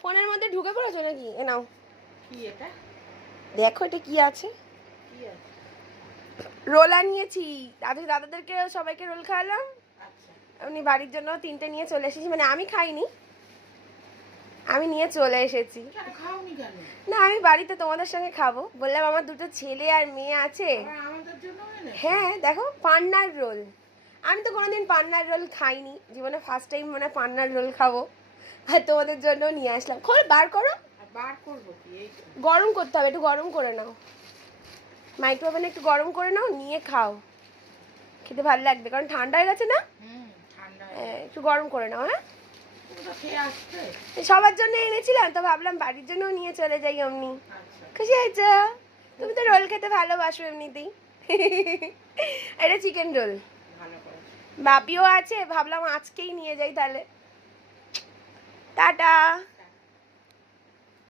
ফোনের মধ্যে ঢুকে পড়েছো নাকি? এ নাও। কি এটা? দেখো এটা কি আছে। কি আছে? রোল আনিয়েছি, দাদাদেরকে সবাইকে রোল খাওয়ালাম। আচ্ছা। এমনি বাড়ির জন্য 3টে নিয়ে চলে এসেছি, মানে আমি খাইনি, আমি নিয়ে চলে এসেছি। কেন খাওনি কেন? না আমি বাড়িতে তোমাদের সঙ্গে খাবো বললাম, আমার 2টো ছেলে আর মেয়ে আছে। আবার আমাদের জন্য এনেছো? হ্যাঁ দেখো, পান্নার রোল। আমি তো কোনোদিন পান্নার রোল খাইনি, জীবনে ফার্স্ট টাইম মানে পান্নার রোল খাবো, আর তোমাদের জন্য নিয়ে আসলাম। খোল, বার করো। আর বার করবো কি? এই তো। গরম করতে হবে, একটু গরম করে নাও, মাইক্রোওভেনে একটু গরম করে নাও, নিয়ে খাও, খেতে ভালো লাগবে, কারণ ঠান্ডা হয়ে গেছে না। ঠান্ডা একটু গরম করে নাও। হ্যাঁ, তুমি তো খেয়ে আসছে। সবার জন্য এনেছিলাম তো, ভাবলাম বাড়ির জন্যও নিয়ে চলে যাই অমনি। আচ্ছা। খুশি হয়েছো? তুমি তো রোল খেতে ভালোবাসো এমনিতেই। এটা চিকেন রোল। ভালো করেছো। বাপিও আছে, ভাবলাম আজকেই নিয়ে যাই তাহলে। টাটা।